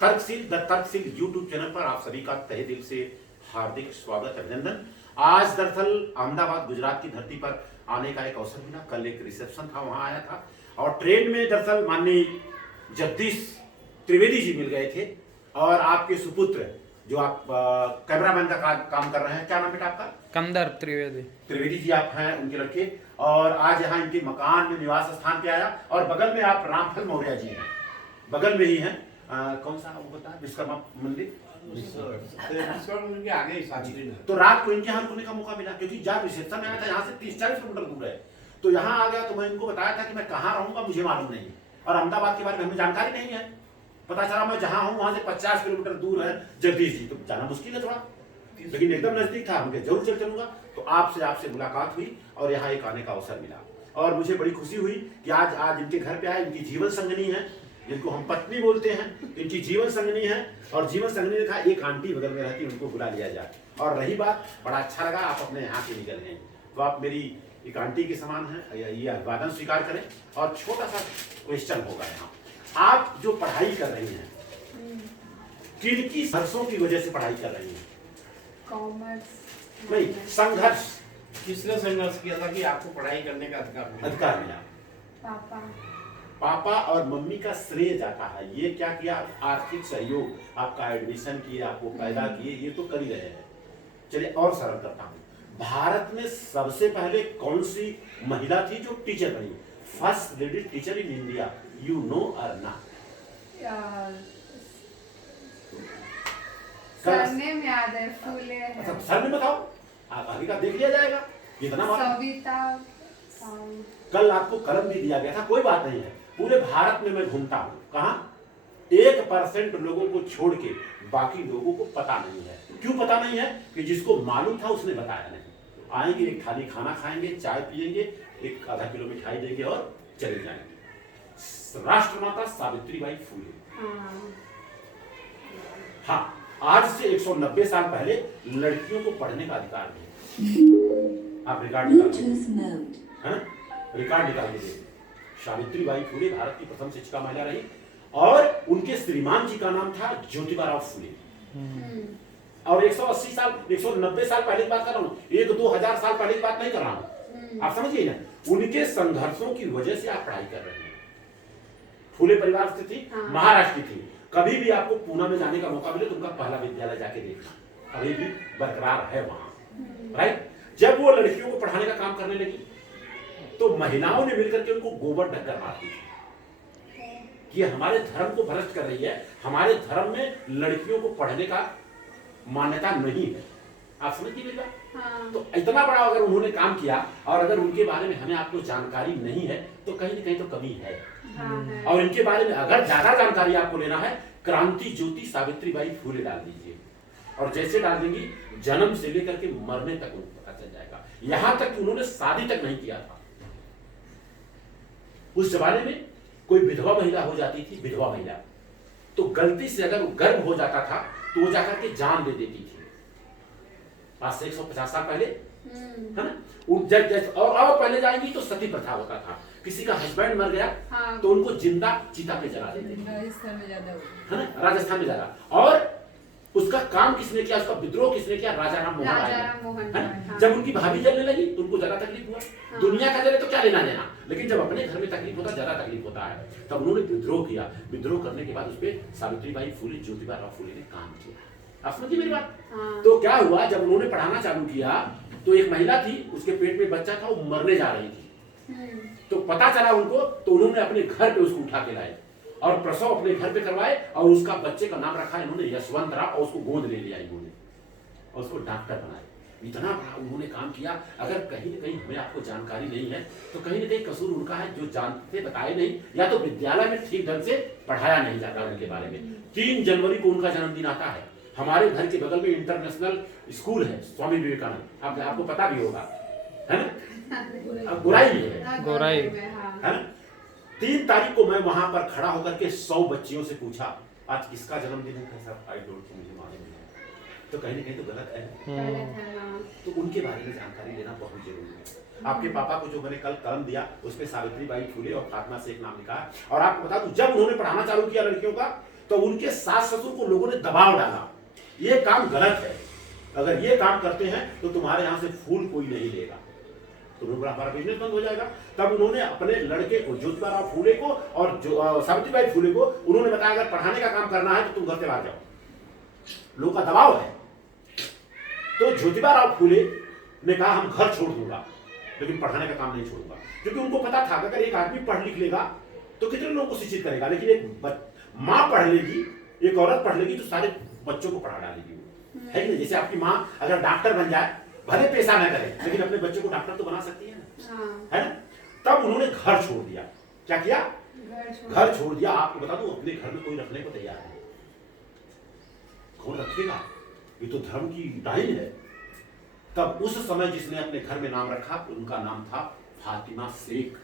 तर्कशील YouTube channel पर आप सभी का तहे दिल से हार्दिक स्वागत, अभिनंदन। आज दरअसल अहमदाबाद गुजरात की धरती पर आने का एक अवसर मिला। कल एक रिसेप्शन था, वहां आया था और ट्रेन में दरअसल माननीय जगदीश त्रिवेदी जी मिल गए थे और आपके सुपुत्र जो आप कैमरामैन का काम कर रहे हैं, क्या नाम बेटा आपका? कंदर त्रिवेदी। त्रिवेदी जी आप हैं, उनके लड़के। और आज यहाँ इनके मकान में निवास स्थान पे आया और बगल में आप रामफल मौर्य जी हैं, बगल में ही हैं। कौन सा वो होता है विश्वकर्मा मंदिर? के आगे ही शादी। तो रात को इनके यहाँ रुकने का मौका मिला, क्योंकि जब रिसेप्शन में आया था यहाँ से 30-40 किलोमीटर दूर है, तो यहाँ आ गया। तो मैं इनको बताया था कि मैं कहाँ रहूंगा मुझे मालूम नहीं और अहमदाबाद के बारे में हमें जानकारी नहीं है। पता चला मैं जहाँ हूँ वहां से 50 किलोमीटर दूर है जगदीश जी, तो जाना मुश्किल है थोड़ा, लेकिन एकदम नजदीक था, मुझे जरूर चल चलूंगा। तो आपसे मुलाकात हुई और यहाँ एक आने का अवसर मिला और मुझे बड़ी खुशी हुई कि आज इनके घर पे आए। इनकी जीवन संगनी है, जिनको हम पत्नी बोलते हैं, इनकी जीवन संगनी है। और जीवन संगनी ने कहा एक आंटी बगल में रहती, उनको बुला लिया जाए। और रही बात, बड़ा अच्छा लगा आप अपने यहाँ से निकल गए, तो आप मेरी एक आंटी के समान हैं, ये अभिवादन स्वीकार करें। और छोटा सा क्वेश्चन होगा यहाँ, आप जो पढ़ाई कर रही हैं किन संघर्षों की वजह से पढ़ाई कर रही हैं? कॉमर्स नहीं, संघर्ष। किसने संघर्ष किया था कि आपको पढ़ाई करने का अधिकार मिला? पापा। पापा और मम्मी का श्रेय जाता है। ये क्या किया? आर्थिक सहयोग, आपका एडमिशन किए, आपको पैदा किए, ये तो कर ही रहे हैं। चलिए और सरल करता हूँ, भारत में सबसे पहले कौन सी महिला थी जो टीचर बनी? First lady teacher in India, you know और ना? सरनेम याद है, फूले है। अच्छा सरनेम बताओ, आप आगे का देख लिया जाएगा। कितना सविता। कल आपको कलम भी दिया गया था, कोई बात नहीं है। पूरे भारत में मैं घूमता हूँ, कहाँ 1% लोगों को छोड़ के बाकी लोगों को पता नहीं है। क्यों पता नहीं है? कि जिसको मालूम था उसने बताया नहीं। आएंगे, एक थाली खाना खाएंगे, चाय पिएंगे, एक आधा किलो मिठाई देंगे और चले जाएंगे। राष्ट्रमाता सावित्रीबाई फुले। हाँ, आज से 190 साल पहले लड़कियों को पढ़ने का अधिकार दिया। आप रिकॉर्ड निकाल लीजिए। सावित्रीबाई फुले भारत की प्रथम शिक्षिका महिला रही और उनके श्रीमान जी का नाम था ज्योतिबा फुले। और 190 साल पहले की बात कर रहा हूँ, 1-2 हजार साल पहले की बात नहीं कर रहा हूँ। आप समझिए ना, उनके संघर्षों की वजह से आप पढ़ाई कर रहे हैं। फुले परिवार से थी, महाराष्ट्र की थी। कभी भी आपको पूना में जाने का मौका मिले तो उनका पहला विद्यालय जाके देखना, अभी भी बरकरार है वहां, राइट। जब वो लड़कियों को पढ़ाने का काम करने लगी तो महिलाओं ने मिलकर के उनको गोबर ढक्कर मारती थी कि हमारे धर्म को भ्रष्ट कर रही है, हमारे धर्म में लड़कियों को पढ़ने का मान्यता नहीं है। आप समझिए मेरी बात? हाँ। तो इतना बड़ा अगर उन्होंने काम किया और अगर उनके बारे में हमें आपको जानकारी नहीं है तो कहीं न कहीं तो कमी है। हाँ, और इनके बारे में अगर ज्यादा जानकारी आपको लेना है, क्रांति ज्योति सावित्रीबाई फुले डाल दीजिए और जैसे डाल देंगी जन्म से लेकर के मरने तक उनको पता चल जाएगा। यहां तक कि उन्होंने शादी तक नहीं किया था। उस जमाने में कोई विधवा महिला हो जाती थी, विधवा महिला, तो गलती से अगर गर्भ हो जाता था तो वो जाकर के जान दे देती थी। आज से 150 साल पहले, है ना। और पहले जाएंगी तो सती प्रथा होता था। किसी का हस्बैंड मर गया हाँ। तो उनको जिंदा चिता पे जला देते थे, राजस्थान में ज्यादा, है ना, राजस्थान में ज्यादा। और उसका काम किसने किया, उसका विद्रोह किसने किया? राजा राम मोहन राय ने। हाँ। जब उनकी भाभी जलने लगी तो उनको ज्यादा तकलीफ हुआ। हाँ। दुनिया का जले तो क्या लेना देना, लेकिन जब अपने घर में तकलीफ होता, ज्यादा तकलीफ होता है, तब उन्होंने विद्रोह किया। विद्रोह करने के बाद उस पर सावित्रीबाई फुले, ज्योतिबा फुले ने काम किया। आप समझिए मेरी बात? हाँ। तो क्या हुआ, जब उन्होंने पढ़ाना चालू किया तो एक महिला थी, उसके पेट में बच्चा था, वो मरने जा रही थी। तो पता चला उनको, तो उन्होंने अपने घर पे उसको उठा के लाए और प्रसव अपने घर पे करवाए और उसका बच्चे का नाम रखा इन्होंने यशवंत राव और उसको गोद ले लिया इन्होंने और उसको डॉक्टर बनाया। इतना बड़ा उन्होंने काम किया। अगर कहीं न कहीं हमें आपको जानकारी नहीं है तो कहीं न कहीं कसूर उनका है, जो जानते बताए नहीं, या तो विद्यालय में ठीक ढंग से पढ़ाया नहीं जाता उनके बारे में। 3 जनवरी को उनका जन्मदिन आता है। हमारे घर के बगल में इंटरनेशनल स्कूल है स्वामी विवेकानंद, आपको पता भी होगा, है ना। गोराई में है, गोराई, है ना। 3 तारीख को मैं वहां पर खड़ा होकर के 100 बच्चियों से पूछा आज किसका जन्मदिन है? कैसा? आई डोंट नो, मुझे मालूम नहीं है। तो कहीं न कहीं तो गलत है। तो उनके बारे में जानकारी लेना बहुत जरूरी है। आपके पापा को जो मैंने कल कलम दिया उस पर सावित्रीबाई फुले और फातिमा शेख नाम लिखा है। और आपको बता दूं, जब उन्होंने पढ़ाना चालू किया लड़कियों का तो उनके सास ससुर को लोगों ने दबाव डाला, ये काम गलत है, अगर ये काम करते हैं तो तुम्हारे यहाँ से फूल कोई नहीं लेगा, तुम्हें हमारा बिजनेस बंद हो जाएगा। तब उन्होंने अपने लड़के को ज्योतिबाराव फूले को और सावित्रीबाई फूले को उन्होंने बताया अगर पढ़ाने का काम करना है तो तुम घर से बाहर जाओ, लोगों का दबाव है। तो ज्योतिबाराव फूले ने कहा हम घर छोड़ दूंगा लेकिन पढ़ाने का काम नहीं छोड़ूंगा, क्योंकि उनको पता था अगर एक आदमी पढ़ लिख लेगा तो कितने लोगों को शिक्षित करेगा, लेकिन एक माँ पढ़ लेगी, एक औरत पढ़ लेगी तो सारे बच्चों को पढ़ा डालेगी, है कि नहीं? जैसे आपकी माँ अगर डॉक्टर बन जाए, भले पैसा न करे लेकिन अपने बच्चे को डॉक्टर तो बना सकती है ना, है ना? तब उन्होंने घर छोड़ दिया। क्या किया? घर छोड़ दिया। आपको बता दूं अपने घर में कोई रखने को तैयार है, कौन रखेगा? ये तो धर्म की डाइन है। तब उस समय जिसने अपने घर में नाम रखा उनका नाम था फातिमा शेख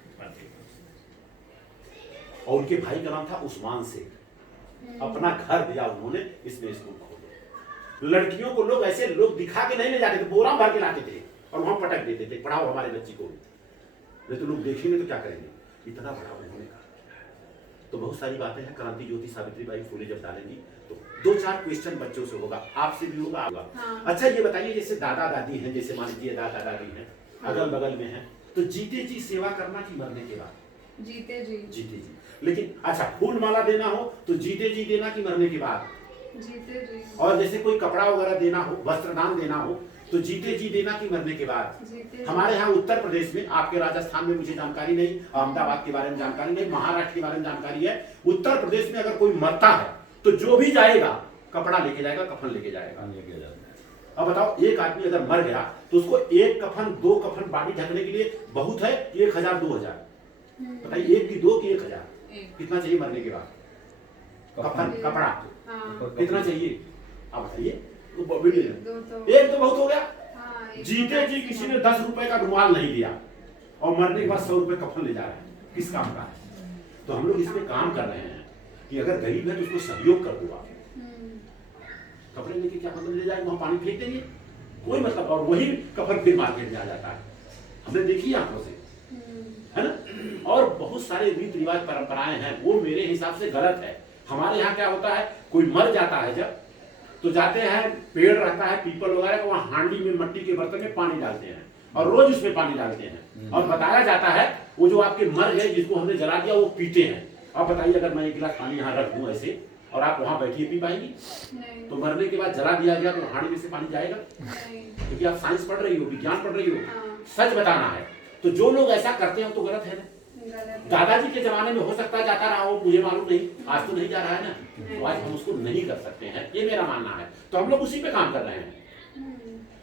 और उनके भाई का नाम था उस्मान शेख। अपना घर दिया उन्होंने, इसमें स्कूल खोले। लड़कियों को लोग ऐसे लोग दिखा के नहीं ले जाते थे, बोरा भर के लाते थे और वहां पटक देते थे, पढ़ाओ हमारे बच्ची को, नहीं तो लोग देखेंगे तो क्या करेंगे। इतना बड़ा उन्होंने कहा। तो बहुत सारी बातें हैं। क्रांति ज्योति सावित्रीबाई फूले जब डालेंगी तो 2-4 क्वेश्चन बच्चों से होगा, आपसे भी होगा। हाँ। अच्छा ये बताइए, जैसे दादा दादी हैं, जैसे मान लीजिए दादा दादी हैं, हाँ। अगल बगल में हैं, तो जीते जी सेवा करना कि मरने के बाद? जीते जी। जीते जी। लेकिन अच्छा फूल माला देना हो तो जीते जी देना कि मरने के बाद? जीते जी। और जैसे कोई कपड़ा वगैरह देना हो, वस्त्रदान देना हो तो जीते जी देना कि मरने के बाद? हमारे यहाँ उत्तर प्रदेश में, आपके राजस्थान में मुझे जानकारी नहीं, अहमदाबाद के बारे में जानकारी नहीं, महाराष्ट्र के बारे में जानकारी है। उत्तर प्रदेश में अगर कोई मरता है तो जो भी जाएगा कपड़ा लेके जाएगा, कफन लेके जाएगा। अब बताओ, एक आदमी अगर मर गया तो उसको 1 कफन 2 कफन बॉडी ढकने के लिए बहुत है 1000 2000, बताइए 1 की 2 की 1000 कितना चाहिए मरने के बाद? कफन कपड़ा कितना चाहिए आप बताइए? एक तो बहुत हो गया। जीते जी किसी ने 10 रुपए का रुमाल नहीं दिया और मरने के बाद 100 रुपए कफन ले जा रहे हैं, किस काम का है? तो हम लोग इसमें काम कर रहे हैं कि अगर गरीब है तो उसको सहयोग कर दो। कपड़े लेके क्या मतलब ले जाएंगे, वहां पानी फेंक देंगे, कोई मतलब, और वही कफन फिर मार्केट में आ जाता है, हमने देखी आंखों से, है ना? और बहुत सारे रीति रिवाज परंपराएं हैं, वो मेरे हिसाब से गलत है। हमारे यहाँ क्या होता है, कोई मर जाता है जब तो जाते हैं, पेड़ रहता है पीपल वगैरह का, वहाँ हांडी में मिट्टी के बर्तन में पानी डालते हैं और रोज उसमें पानी डालते हैं और बताया जाता है वो जो आपके मर गए जिसको हमने जला दिया वो पीते हैं। अब बताइए अगर मैं 1 गिलास पानी यहाँ रख दूं ऐसे और आप वहां बैठिए, पी पाएंगी? तो मरने के बाद जला दिया गया तो हांडी में से पानी जाएगा? क्योंकि आप साइंस पढ़ रही हो, विज्ञान पढ़ रही हो, सच बताना है। तो जो लोग ऐसा करते हैं तो गलत है ना। दादाजी के जमाने में हो सकता है जाता रहा हो, मुझे मालूम नहीं, आज तो नहीं जा रहा है ना, तो आज हम उसको नहीं कर सकते हैं, ये मेरा मानना है। तो हम लोग उसी पे काम कर रहे हैं।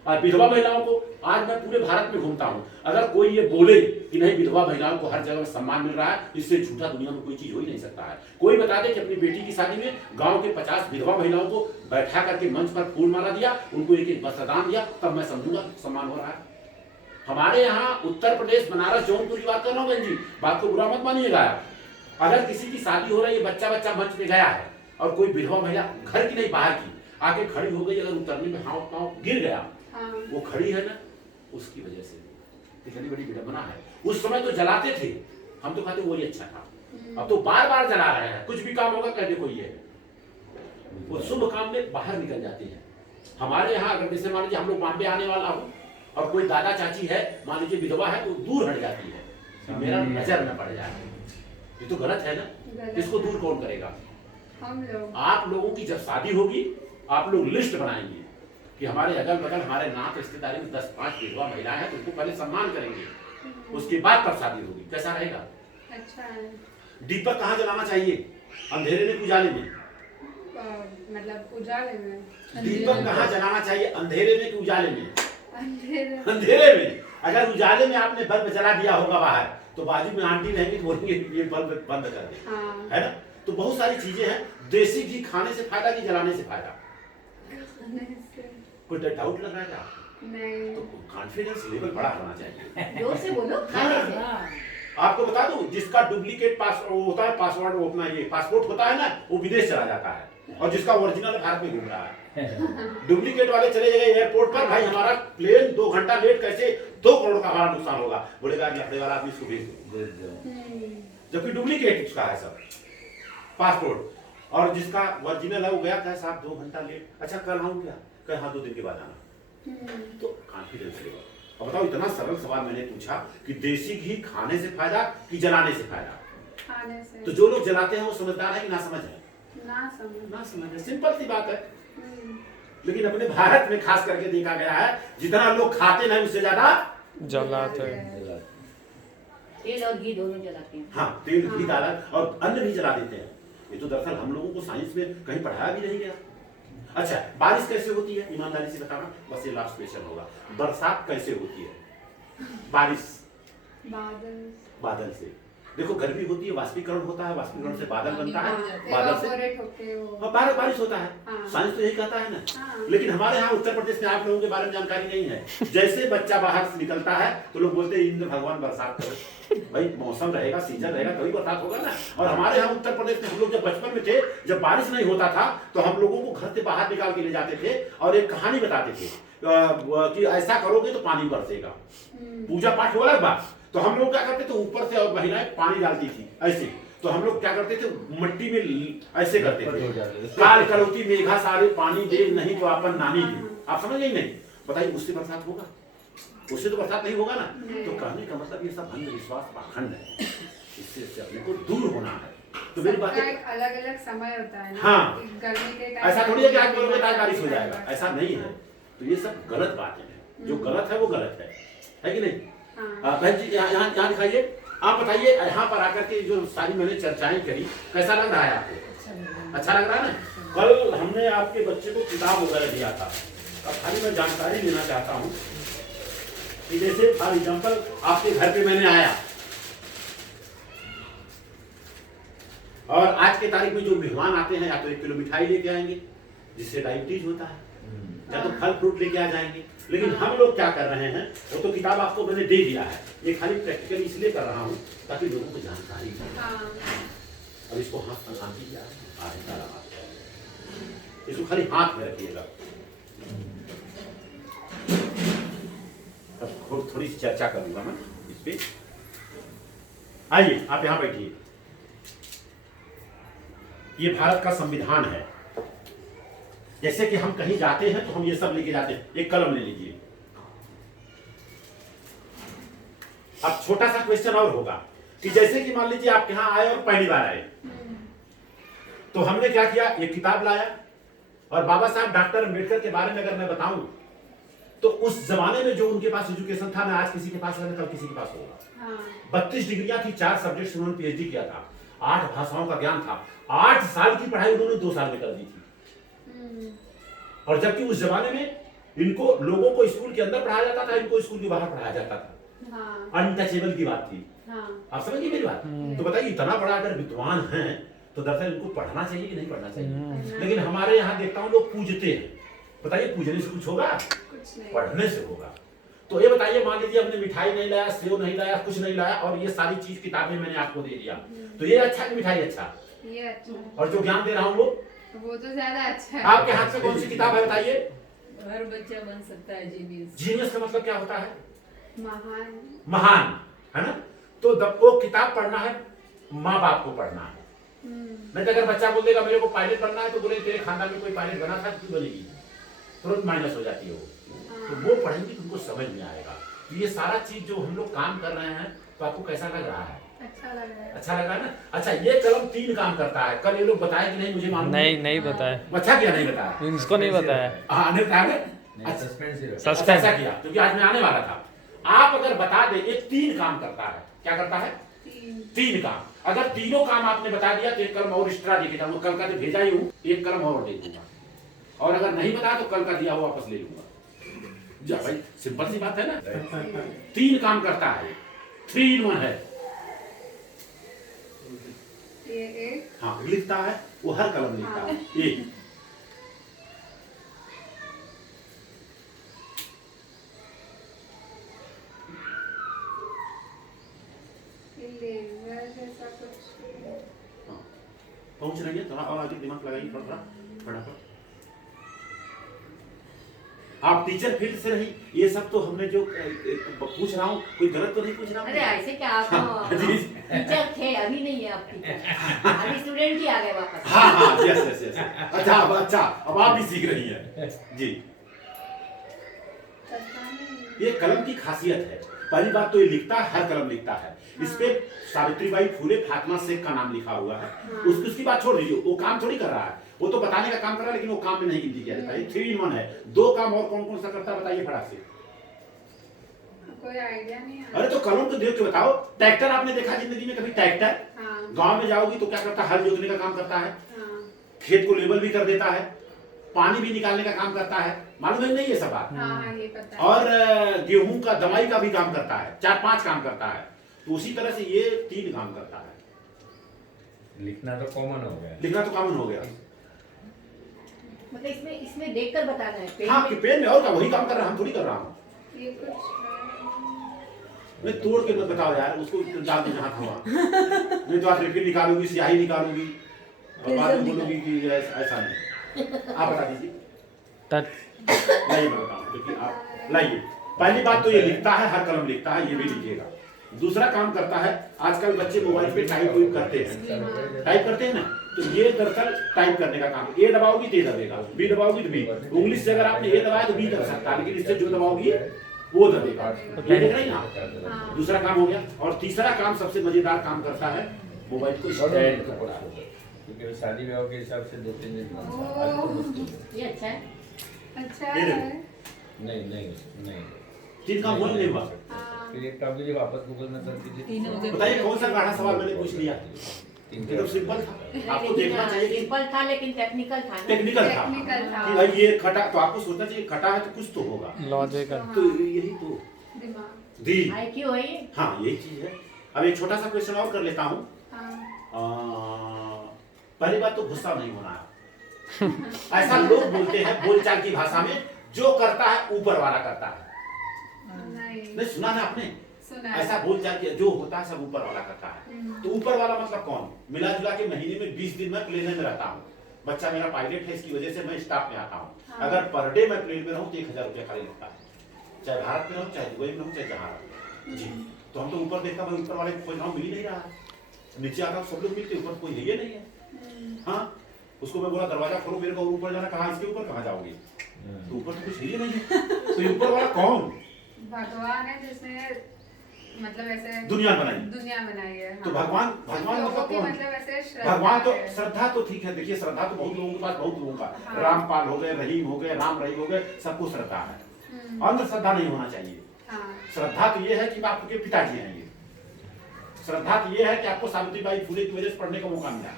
और विधवा महिलाओं को आज मैं पूरे भारत में घूमता हूँ, अगर कोई ये बोले कि नहीं विधवा महिलाओं को हर जगह सम्मान मिल रहा है, इससे झूठा दुनिया में कोई चीज हो ही नहीं सकता है। कोई बता दे कि अपनी बेटी की शादी में गांव के 50 विधवा महिलाओं को बैठा करके मंच पर फूल माला दिया, उनको 1-1 वस्त्रदान दिया, तब मैं समझूंगा सम्मान हो रहा है। हमारे यहाँ उत्तर प्रदेश, बनारस, जौनपुर की बात कर रहा हूँ जी, बात को बुरा मत मानिएगा। अगर किसी की शादी हो रही है, बच्चा बच्चा मंच पे गया है और कोई विधवा महिला घर की नहीं बाहर की आके खड़ी हो गई, अगर उतरने में हाथ पांव गिर गया, वो खड़ी है ना, उसकी वजह से कितनी बड़ी विडंबना है। उस समय तो जलाते थे, हम तो कहते वही अच्छा था, अब तो बार बार जला रहे हैं। कुछ भी काम होगा कह दे कोई है, वो शुभ काम में बाहर निकल जाते हैं। हमारे यहाँ अगर जैसे मान लीजिए हम लोग बॉम्बे आने वाला हूँ और कोई दादा चाची है, मान लीजिए विधवा है, तो दूर हट जाती है, मेरा नजर में पड़ जाए, ये तो गलत है ना। इसको दूर कौन करेगा? हम लोग। आप लोगों की जब शादी होगी, आप लोग लिस्ट बनाएंगे कि हमारे अगल बगल हमारे नात रिश्तेदारी में 10-5 विधवा महिलाएं हैं, तो उनको पहले सम्मान करेंगे, उसके बाद पर शादी होगी। कैसा रहेगा? अच्छा है। दीपक कहाँ जलाना चाहिए, अंधेरे में उजाले में? मतलब उजाले में। दीपक कहाँ जलाना चाहिए, अंधेरे में कि उजाले में? अंधेरे में। अगर उजाले में आपने बल्ब जला दिया होगा बाहर, तो बाजू में आंटी रहेंगी, बोलेंगे ये बल्ब बंद कर दे, है ना? तो बहुत सारी चीजें हैं। देसी घी खाने से फायदा कि जलाने से फायदा? कोई डाउट लग रहा है क्या? नहीं। तो कॉन्फिडेंस लेवल बड़ा होना चाहिए। जोर से बोलो, खाने से। आपको बता दूं, जिसका डुप्लीकेट होता है पासवर्ड, वो अपना ये पासपोर्ट होता है ना, वो विदेश चला जाता है, और जिसका ओरिजिनल भारत में घूम रहा है। डुप्लीकेट वाले चले गए एयरपोर्ट पर, भाई हमारा प्लेन 2 घंटा लेट, कैसे 2 करोड़ का हमारा नुकसान होगा, बोलेगा लफड़े वाला आदमी इसको भेज दो, जबकि डुप्लीकेट उसका है सब पासपोर्ट। और जिसका ओरिजिनल है वो गया कहे साहब 2 घंटा लेट, अच्छा कल आऊँ क्या, कहे हाँ 2 दिन के बाद आना। तो कॉन्फिडेंस लेवल। अब बताओ इतना सरल सवाल मैंने पूछा कि देसी घी खाने से फायदा कि जलाने से फायदा? खाने से। तो जो लोग जलाते हैं वो समझदार है कि ना समझ है? ना समझ है, सिंपल सी बात है। लेकिन अपने भारत में खास करके देखा गया है जितना लोग खाते नहीं उससे ज्यादा जलाते हैं। तेल और घी दोनों जलाते हैं। हाँ, तेल घी दाल और अन्न भी जला देते हैं। ये तो दरअसल हम लोगों को साइंस में कहीं पढ़ाया भी नहीं गया। अच्छा, बारिश कैसे होती है ईमानदारी से बताना, बस ये लास्ट क्वेश्चन होगा। बरसात कैसे होती है? बारिश बादल से। देखो गर्मी होती है, वाष्पीकरण होता है, वाष्पीकरण से बादल बनता है, बादल से बारिश होता है। हाँ। साइंस तो यही कहता है ना। हाँ। लेकिन हमारे यहाँ उत्तर प्रदेश में आप लोगों के बारे में जानकारी नहीं है। जैसे बच्चा बाहर से निकलता है तो लोग बोलते हैं इंद्र भगवान बरसात करो। भाई मौसम रहेगा, सीजन रहेगा, तभी बरसात होगा ना। और हमारे यहाँ उत्तर प्रदेश में हम लोग जब बचपन में थे, जब बारिश नहीं होता था तो हम लोगों को घर से बाहर निकाल के ले जाते थे और एक कहानी बताते थे कि ऐसा करोगे तो पानी बरसेगा। पूजा पाठ हो अलग बात। तो हम लोग क्या करते थे, ऊपर से और महिलाएं पानी डालती थी ऐसे, तो हम लोग क्या करते थे, मिट्टी में ऐसे करते थे, काल कलौती मेघा सारे पानी दे, नहीं तो अपन नानी दे। आप समझ गई नहीं? बताइए उससे बरसात होगा? उससे तो बरसात नहीं होगा ना। तो कहने का मतलब ये सब अंधविश्वास पाखंड है, इससे अपने को दूर होना है। तो मेरी बात एक अलग-अलग समय होता है ना। हाँ, गर्मी के टाइम ऐसा थोड़ी है कि आज बोलोगे आज बारिश हो जाएगा, ऐसा नहीं है। तो ये सब गलत बातें हैं, जो गलत है वो गलत है कि नहीं? बहन जी यहाँ दिखाइए, आप बताइए यहाँ पर आकर के जो सारी मैंने चर्चाएं करी, कैसा लग रहा है आपको? अच्छा लग रहा है ना? कल हमने आपके बच्चे को किताब वगैरह दिया था। अब खाली मैं जानकारी लेना चाहता हूँ कि जैसे फॉर एग्जाम्पल आपके घर पे मैंने आया और आज के तारीख में जो मेहमान आते हैं या तो 1 किलो मिठाई लेके आएंगे जिससे डायबिटीज होता है, या तो फल फ्रूट लेके आ जाएंगे। लेकिन हम लोग क्या कर रहे हैं, वो तो किताब आपको मैंने दे दिया है, ये खाली प्रैक्टिकल इसलिए कर रहा हूँ ताकि लोगों को जानकारी हो। अब इसको हाथ में शांति किया, इसको खाली हाथ में रखिएगा। अब थोड़ी सी चर्चा करूंगा मैं इस पे। आइए आप यहाँ बैठिए। ये भारत का संविधान है। जैसे कि हम कहीं जाते हैं तो हम ये सब लेके जाते हैं। एक कलम ले लीजिए। अब छोटा सा क्वेश्चन और होगा कि जैसे कि मान लीजिए आप यहाँ आए और पहली बार आए, तो हमने क्या किया, एक किताब लाया और बाबा साहब डॉक्टर अम्बेडकर के बारे में अगर मैं बताऊं तो उस जमाने में जो उनके पास एजुकेशन था, मैं आज किसी के पास कल किसी के पास होगा। 32 डिग्रियां थी, 4 सब्जेक्ट उन्होंने पीएचडी किया था, 8 भाषाओं का ज्ञान था, 8 साल की पढ़ाई उन्होंने 2 साल में कर दी थी। और जबकि उस जमाने में इनको लोगों को स्कूल के अंदर पढ़ाया जाता था, इनको स्कूल के बाहर पढ़ाया जाता था। अनटचेबल की बात थी। आप समझिए मेरी बात। तो बताइए इतना बड़ा अगर विद्वान है तो दरअसल इनको पढ़ना चाहिए कि नहीं पढ़ना चाहिए? लेकिन हमारे यहाँ देखता हूँ लोग पूजते हैं। बताइए पूजने से कुछ होगा? पढ़ने से होगा। तो ये बताइए, मान लीजिए हमने मिठाई नहीं लाया, सेव नहीं लाया, कुछ नहीं लाया और ये सारी चीज किताबें मैंने आपको दे दिया, तो ये अच्छा कि मिठाई अच्छा? ये अच्छा। और जो ज्ञान दे रहा हूँ वो तो ज्यादा अच्छा है। आपके हाथ में कौन सी किताब है बताइए? हर बच्चा बन सकता है जीनियस। जीनियस का मतलब क्या होता है? महान। महान, है ना? तो वो किताब पढ़ना है, माँ बाप को पढ़ना है। नहीं तो अगर बच्चा बोल देगा मेरे को पायलट बनना है, तो बोले तेरे खानदान में कोई पायलट बना था, क्यों बनेगी? तुरंत माइनस हो जाती है वो। तो वो पढ़ेंगे तो उनको समझ में आएगा। तो ये सारा चीज जो हम लोग काम कर रहे हैं, तो आपको कैसा लग रहा है? अच्छा लग रहा है। अच्छा लग रहा है ना? अच्छा, ये कलम 3 काम करता है। कल ये लोग बताए कि नहीं मुझे मालूम नहीं बताया। अच्छा किया नहीं बताया? इसको नहीं बताया। हाँ नहीं बताया। सस्पेंस अच्छा किया, क्योंकि आज मैं आने वाला था। आप अगर बता दे, ये 3 काम करता है। क्या करता है? 3 काम। अगर तीनों काम आपने बता दिया तो 1 कलम और एक्स्ट्रा दे के जाऊंगा। कल का तो भेजा ही हूँ, 1 कलम और दे दूंगा। और अगर नहीं बताया तो कल का दिया हुआ वापस ले लूंगा। जा भाई, सिंपल सी बात है ना। 3 काम करता है, 3 in 1 है। ये एक। हाँ, लिखता है वो, हर कलम लिखता है। एक पहुंच रही है। थोड़ा और आगे दिमाग लगाइए, फटाफट। आप टीचर फील्ड से नहीं, ये सब तो हमने जो पूछ रहा हूँ कोई गलत तो नहीं पूछ रहा हूँ? अरे ऐसे क्या, आप तो जी। टीचर थे, अभी नहीं है आप टीचर, अभी स्टूडेंट ही आ गए वापस। हाँ हाँ, यस यस यस। अच्छा अब आप भी सीख रही हैं जी। पता नहीं। ये कलम की खासियत है। पहली बात तो ये लिखता है, हर कलम लिखता है। इस पे सावित्रीबाई फुले फातिमा शेख का नाम लिखा हुआ है। उसकी बात छोड़ दीजिए, वो काम थोड़ी कर रहा है, वो तो बताने का काम कर रहा है, लेकिन वो काम में नहीं गिनती किया जाता है। 3 in 1 है। 2 काम और कौन कौन सा करता है बताइए फटाक से। कोई आइडिया नहीं है। अरे तो कलम तो देख के बताओ। ट्रैक्टर आपने देखा जिंदगी में कभी? ट्रैक्टर हाँ गांव में जाओगी तो क्या करता है? हल जोतने का काम करता है, हाँ खेत को लेवल भी कर देता है, पानी भी निकालने का काम करता है। मालूम है नहीं ये सब बात? हाँ ये पता है। और गेहूं का दवाई का भी काम करता है, 4-5 काम करता है। तो उसी तरह से ये 3 काम करता है। लिखना तो कॉमन हो गया। लिखना तो कॉमन हो गया। मतलब इसमें देखकर बताना है, पेन हाँ में- कि पेन में और क्या, वही काम कर रहा है, हम थोड़ी कर रहा हूँ। ये कुछ नहीं तोड़ के मत बताओ यार, उसको डाल दो जहाँ था वहाँ। नहीं तो आप रिफिल निकालोगी, स्याही निकालोगी और बाद में बोलोगी कि ऐसा नहीं। आप बता दीजिए। नहीं मैं बताऊँ, क्योंकि आप लाइए। पहली बात तो ये लिखता है, हर कलम लिखता है, ये भी लिखिएगा। दूसरा काम करता है, आजकल बच्चे मोबाइल पे टाइप करते हैं, टाइप करते हैं ना, तो ये दरअसल टाइप करने का काम। ए दबाओगी तो ए दबेगा, बी दबाओगी तो बी। इंग्लिश से अगर आपने ए दबाया तो बी दब सकता है, लेकिन इससे जो दबाओगी वो दबेगा। ये देख रही हैं आप? दूसरा काम हो गया। और तीसरा काम सबसे मजेदार काम करता है, मोबाइल को स्टैंड करता है। क्योंकि शादी विवाह के हिसाब से 2-3 दिन ये अच्छा है। अच्छा ये है। नहीं 3 काम हो नहीं हुआ। हाँ फिर एक कभी वापस गूगल में सर्च कीजिए। 3 हो गए। बताइए कौन सा गाढ़ा सवाल मैंने पूछ लिया? 3 ये तो सिंपल था, आपको देखना चाहिए कि सिंपल था लेकिन टेक्निकल था ना। टेक्निकल टेक्निकल था था। कि भाई ये खटा, तो आपको सोचना चाहिए खटा है तो कुछ तो होगा। लॉजिकल। तो यही तो दिमाग। दी। IQ है ये। हाँ यही चीज है। अब एक छोटा सा क्वेश्चन और कर लेता हूँ। हाँ पहली बात तो गुस्सा नहीं होना है। ऐसा लोग बोलते हैं बोलचाल की भाषा में, जो करता है ऊपर वाला करता है। नहीं नहीं सुना ना आपने? सुना है। ऐसा बोलचाल की जो होता है सब ऊपर वाला करता है। तो ऊपर वाला मतलब कौन? मिला जुला के महीने में 20 दिन मैं प्लेन में रहता हूँ, बच्चा मेरा पायलट है, इसकी वजह से मैं स्टाफ में आता हूँ। हाँ। अगर पर डे मैं प्लेन में रहूँ तो 1000 रुपया खाली लगता है, चाहे भारत में रहूँ, चाहे दुबई में रहूँ, चाहे जहाँ रहूँ। जी तो हम तो ऊपर देखता भाई ऊपर वाले को कोई नाम मिल ही नहीं रहा है। नीचे आता हूँ सब लोग मिलते, ऊपर कोई है ही नहीं है। हाँ उसको मैं बोला दरवाजा खोलो मेरे को, ऊपर जाना, कहाँ इसके ऊपर कहाँ जाओगे? तो ऊपर तो कुछ है ही नहीं है। तो ये ऊपर वाला कौन? भगवान है जिसने मतलब ऐसे दुनिया बनाई। दुनिया बनाई है। तो हाँ। भगवान लोगों मतलब की कौन? मतलब ऐसे श्रद्धा भगवान तो है। श्रद्धा तो ठीक है, देखिए श्रद्धा तो बहुत लोगों के पास, बहुत लोगों का हाँ। रामपाल हो गए, रहीम हो गए, राम रहीम हो गए, सबको श्रद्धा है। अंधश्रद्धा नहीं होना चाहिए। हाँ श्रद्धा तो ये है कि आपके पिताजी हैं, ये श्रद्धा तो ये है कि आपको सावित्रीबाई फुले की वजह से पढ़ने का मौका मिला।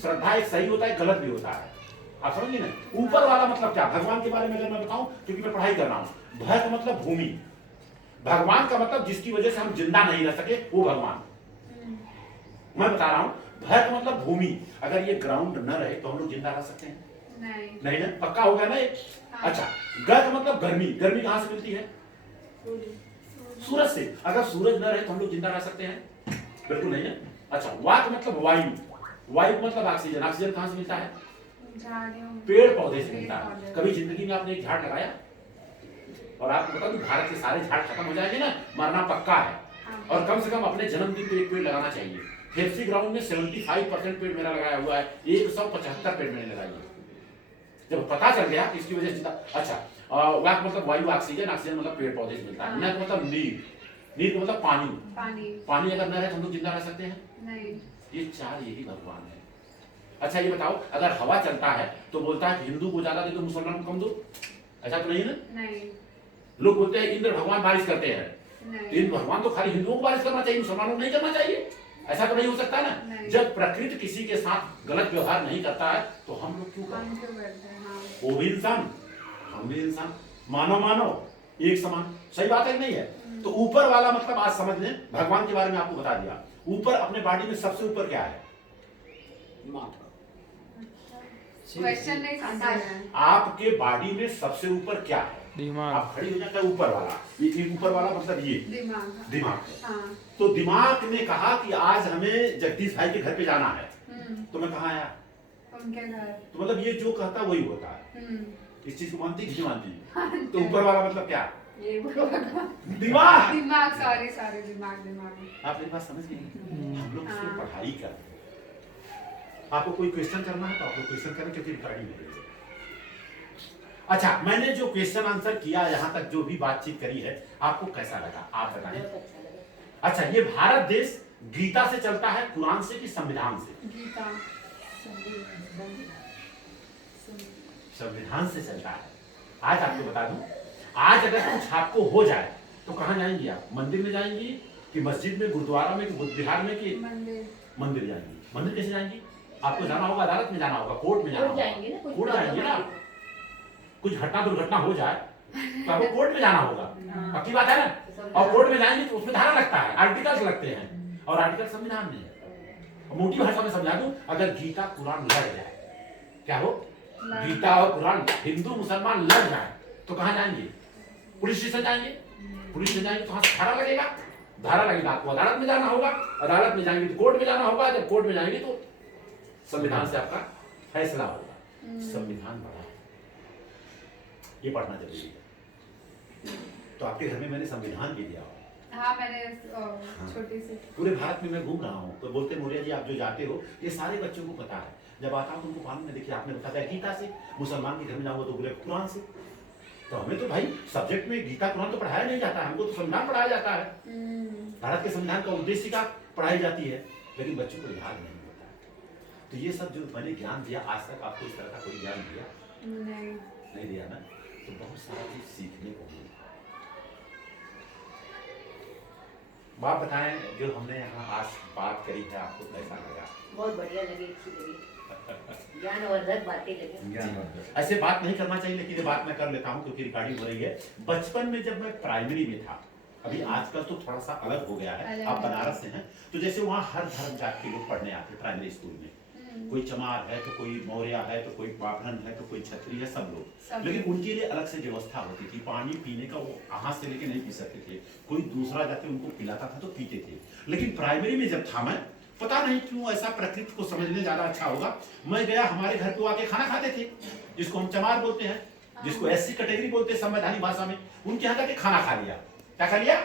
श्रद्धा एक सही होता है, गलत भी होता है। आप समझिए ना? ऊपर वाला मतलब क्या? भगवान के बारे में अगर मैं बताऊं, क्योंकि मैं पढ़ाई कर रहा हूं, भय का मतलब भूमि, भगवान का मतलब जिसकी वजह से हम जिंदा नहीं रह सके वो भगवान। मैं बता रहा हूं, भय का मतलब भूमि। अगर ये ग्राउंड न रहे तो हम लोग जिंदा रह सकते हैं? नहीं ना? पक्का हो गया ना ये? अच्छा ग का मतलब गर्मी, गर्मी कहां से मिलती है? सूरज से। अगर सूरज न रहे तो हम लोग जिंदा रह सकते हैं? बिल्कुल नहीं है। अच्छा वाक मतलब वायु, वायु मतलब ऑक्सीजन, ऑक्सीजन कहां से मिलता है? पेड़ पौधे से मिलता है। कभी जिंदगी में आपने एक झाड़ लगाया? और आपको पता है भारत के सारे झाड़ खत्म हो जाएंगे ना, मरना पक्का है। और कम से कम अपने जन्मदिन पे एक पेड़ लगाना चाहिए। फेफसी ग्राउंड में 75% पेड़ मेरा लगाया हुआ है, 175 पेड़ मैंने लगाई है। जब पता चल गया कि इसकी वजह से अच्छा वाक मतलब वायु, ऑक्सीजन, ऑक्सीजन मतलब पेड़ पौधे से मिलता है। न मतलब नीर, नीर मतलब पानी, पानी अगर न रहे तो हम लोग जिंदा रह सकते हैं? नहीं। ये चार यही भगवान है। अच्छा ये बताओ, अगर हवा चलता है तो बोलता है कि हिंदू को ज्यादा दे दो, मुसलमान को कम दो, ऐसा तो नहीं है ना? नहीं लोग बोलते हैं इंद्र भगवान बारिश करते हैं, तो नहीं इंद्र भगवान तो खाली हिंदुओं को बारिश करना चाहिए, मुसलमानों को नहीं करना चाहिए? ऐसा तो नहीं हो सकता ना? नहीं। जब प्रकृति किसी के साथ गलत व्यवहार नहीं करता है तो हम लोग क्यों हम करें? क्यों करते हैं? हाँ वो भी इंसान, हम भी इंसान, मानव मानव एक समान। सही बात है कि नहीं है? तो ऊपर वाला मतलब आज समझ लें, भगवान के बारे में आपको बता दिया। ऊपर अपने बॉडी में सबसे ऊपर क्या है? क्वेश्चन नहीं समझा है। आपके बॉडी में सबसे ऊपर क्या है? दिमाग। आप खड़ी हो जाता है ऊपर वाला, ये ऊपर वाला मतलब ये दिमाग। दिमाग है। हाँ तो दिमाग ने कहा कि आज हमें जगदीश भाई के घर पे जाना है, तो मैं कहाँ आया? उनके घर। तो मतलब ये जो कहता वही होता है। इस चीज को मानती नहीं मानती? तो ऊपर वाला मतलब क्या? ये भगवान दिमाग। दिमाग, सॉरी सॉरी, दिमाग दिमाग। आप मेरी बात समझ गए? हम लोग इसमें हाँ। पढ़ाई कर रहे हैं। आपको कोई क्वेश्चन करना है तो आप लोग क्वेश्चन करें, क्योंकि रिकॉर्डिंग हो रही है। अच्छा, मैंने जो क्वेश्चन आंसर किया, यहाँ तक जो भी बातचीत करी है, आपको कैसा लगा आप बताएं। बहुत अच्छा लगा। अच्छा, ये भारत देश गीता से चलता है, कुरान से कि संविधान से? गीता। संविधान से चलता है। आज आपको बता दूं, आज अगर कुछ आपको हो जाए तो कहाँ जाएंगी आप? मंदिर में जाएंगी कि मस्जिद में, गुरुद्वारा में, कि बुद्ध विहार में, कि मंदिर। मंदिर जाएंगी? मंदिर कैसे जाएंगी? आपको जाना होगा, अदालत में जाना होगा, कोर्ट में जाना कोर्ट होगा। जाएंगे ना, कुछ कोर्ट जाएंगे ना। प्रॉब्लम कुछ घटना दुर्घटना हो जाए तो आपको कोर्ट में जाना होगा, हाँ। पक्की बात है ना। और कोर्ट में जाएंगे तो उसमें धारा लगता है, आर्टिकल्स लगते हैं, और आर्टिकल संविधान में है। मोटी भाषा में समझा दूं, अगर गीता कुरान लड़ जाए, क्या हो? गीता और कुरान, हिंदू मुसलमान लड़ जाए तो कहाँ जाएंगे? पुलिस स्टेशन जाएंगे। पुलिस स्टेशन जाएंगे तो वहां धारा लगेगा, धारा लगेगा, आपको अदालत में जाना होगा, अदालत में जाएंगे तो कोर्ट में जाना होगा, जब कोर्ट में जाएंगे तो संविधान से आपका फैसला होगा। संविधान बड़ा है, ये पढ़ना जरूरी है। तो आपके घर में मैंने संविधान भी दिया हुआ। हाँ, मैंने छोटी सी। पूरे भारत में मैं घूम रहा हूँ, तो बोलते मौर्य जी आप जो जाते हो, ये सारे बच्चों को पता है। जब आता हूँ तो उनको मालूम है। देखिए, आपने बताया गीता से, मुसलमान के घर में जाऊंगा तो बोले कुरान से। तो हमें तो भाई सब्जेक्ट में गीता कुरान तो पढ़ाया नहीं जाता है, हमको तो संविधान पढ़ाया जाता है। भारत के संविधान का उद्देश्य का पढ़ाई जाती है, लेकिन बच्चों को याद नहीं होता है। तो ये सब जो मैंने ज्ञान दिया, आज तक आपको इस तरह का कोई ज्ञान दिया नहीं दिया ना? तो बहुत सारा चीज सीखने को मिला। आप बताएं, जो हमने यहाँ आज बात करी है, आपको कैसा लगा? बहुत बढ़िया लगी, अच्छी लगी, ज्ञानवर्धक बातें लगी। ऐसे बात नहीं करना चाहिए, लेकिन ये बात मैं कर लेता हूँ क्योंकि रिकॉर्डिंग हो रही है। बचपन में जब मैं प्राइमरी में था, अभी आजकल तो थोड़ा सा अलग हो गया है, आप बनारस से हैं, तो जैसे वहाँ हर धर्म जात के लोग पढ़ने आते प्राइमरी स्कूल में। कोई चमार है तो कोई मौर्य है तो कोई ब्राह्मण है तो कोई क्षत्रिय है, सब लोग। लेकिन उनके लिए अलग से व्यवस्था होती थी, पानी पीने का वो हाथ से लेके नहीं पी सकते थे, कोई दूसरा जाके उनको पिलाता था तो पीते थे। लेकिन प्राइमरी में जब था मैं, पता नहीं क्यों ऐसा प्रकृति को समझने ज्यादा अच्छा होगा, मैं गया, हमारे घर पे आके खाना खाते थे, जिसको हम चमार बोलते हैं, जिसको एससी कैटेगरी बोलते हैं संवैधानिक भाषा में। उनके यहाँ जाके खाना खा लिया। क्या खा लिया?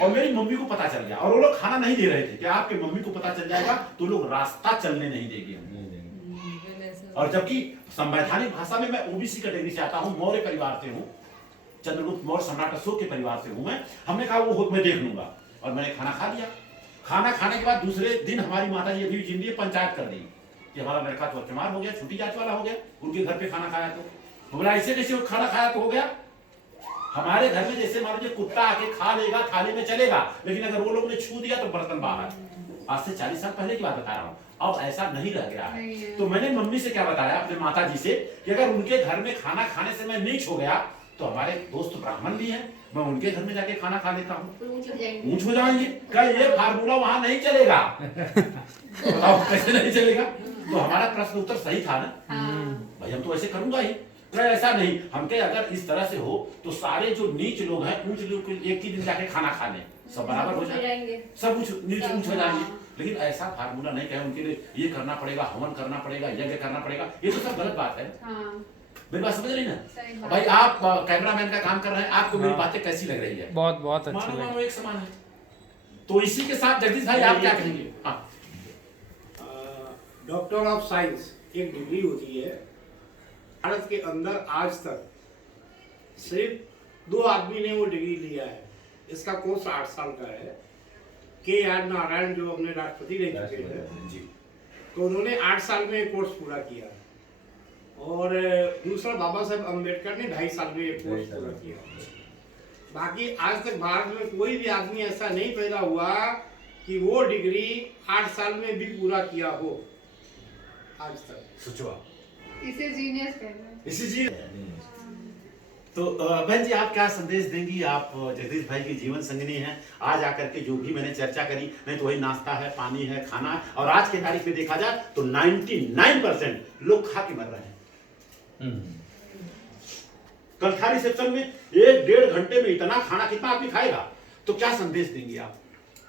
और मेरी मम्मी को पता चल गया, और वो लोग खाना नहीं दे रहे थे कि आपके मम्मी को पता चल जाएगा तो लोग रास्ता चलने नहीं देंगे। और जबकि संवैधानिक भाषा में मैं ओबीसी कैटेगरी से आता हूँ, मौर्य परिवार से हूँ, चंद्रगुप्त मौर्य सम्राट अशोक के परिवार से हूँ मैं। हमने कहा वो मैं देख लूंगा, और मैंने खाना खा लिया। खाना खाने के बाद दूसरे दिन हमारी माता जी अभी जिंदगी पंचायत कर दी कि हमारा लड़का तो चमार हो गया, छुट्टी जात वाला हो गया, उनके घर पे खाना खाया। तो बोला ऐसे कैसे खाना खाया तो हो गया? हमारे घर में जैसे मान लीजिए कुत्ता आके खा लेगा, थाली में चलेगा, लेकिन अगर वो लोग ने छू दिया तो बर्तन बाहर। आज से 40 साल पहले की बात बता रहा हूँ, अब ऐसा नहीं रह गया है। तो मैंने मम्मी से क्या बताया, अपने माता जी से, कि अगर उनके घर में खाना खाने से मैं नीच हो गया तो हमारे दोस्त ब्राह्मण भी हैं, मैं उनके घर में जाके खाना खा लेता हूँ, ऊंच हो जाएंगे। क्या ये फार्मूला वहां नहीं चलेगा? बताओ कैसे नहीं चलेगा? तो हमारा प्रश्न उत्तर सही था ना भाई, हम तो ऐसे करूंगा ही। ऐसा नहीं, हमके अगर इस तरह से हो तो सारे जो नीच लोग हैं, ऊंच लोग एक ही दिन जाके खाना खा लें, सब बराबर हो जाएंगे, सब नीच ऊंच हो जाएंगे। लेकिन ऐसा फार्मूला नहीं कहे उनके लिए ये करना पड़ेगा, हवन करना पड़ेगा, यज्ञ करना पड़ेगा, ये तो सब गलत बात है। मेरी बात समझ रही ना भाई? आप कैमरामैन का काम कर रहे हैं, आपको मेरी बातें कैसी लग रही है? बहुत अच्छी मानो एक समान है। तो इसी के साथ जगदीश भाई आप क्या कहेंगे? डॉक्टर ऑफ साइंस एक डिग्री होती है। भारत के अंदर आज तक सिर्फ 2 आदमी ने वो डिग्री लिया है। इसका कोर्स 8 साल का है। के.आर. नारायण जो अपने राष्ट्रपति रह चुके हैं जी, तो उन्होंने 8 साल में कोर्स पूरा किया, और दूसरा बाबा साहेब अम्बेडकर ने 2.5 साल में कोर्स पूरा किया। बाकी आज तक भारत में कोई भी आदमी ऐसा नहीं पैदा हुआ कि वो डिग्री 8 साल में भी पूरा किया हो आज तक। सोचो इसे जीनियस कहते हैं। इसी चीज। तो बहन जी आप क्या संदेश देंगी? आप जगदीश भाई की जीवन संगिनी हैं। आज आकर के जो भी मैंने चर्चा करी, नहीं तो वही नाश्ता है, पानी है, खाना है, और आज के तारीख में देखा जाए तो 99% लोग खा के मर रहे हैं। कल था रिसेप्शन में 1-1.5 घंटे में इतना खाना कितना आदमी खाएगा? तो क्या संदेश देंगी आप?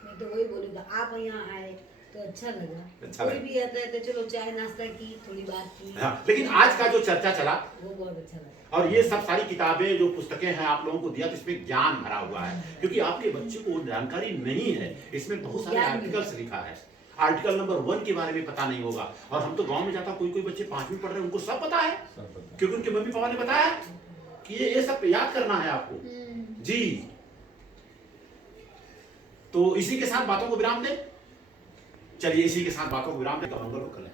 मैं तो वही बोलूंगा, आप यहाँ आए तो अच्छा लगा। अच्छा कोई लगा। भी आता है तो चलो चाय नाश्ता की, थोड़ी बात की। हाँ, लेकिन आज का जो चर्चा चला वो बहुत अच्छा लगा। और ये सब सारी किताबें जो पुस्तकें हैं आप लोगों को दिया तो इसमें ज्ञान भरा हुआ है, क्योंकि आपके बच्चे को जानकारी नहीं है। इसमें बहुत सारे ज्ञान आर्टिकल्स लिखा है, आर्टिकल नंबर 1 के बारे में पता नहीं होगा। और हम तो गांव में जाता, कोई कोई बच्चे 5वीं पढ़ रहे हैं, उनको सब पता है, सब पता। क्योंकि उनके मम्मी पापा ने बताया कि ये सब याद करना है आपको जी। तो इसी के साथ बातों को विराम दें। चलिए इसी के साथ बातों को विराम दें तो मंगल को कर लें।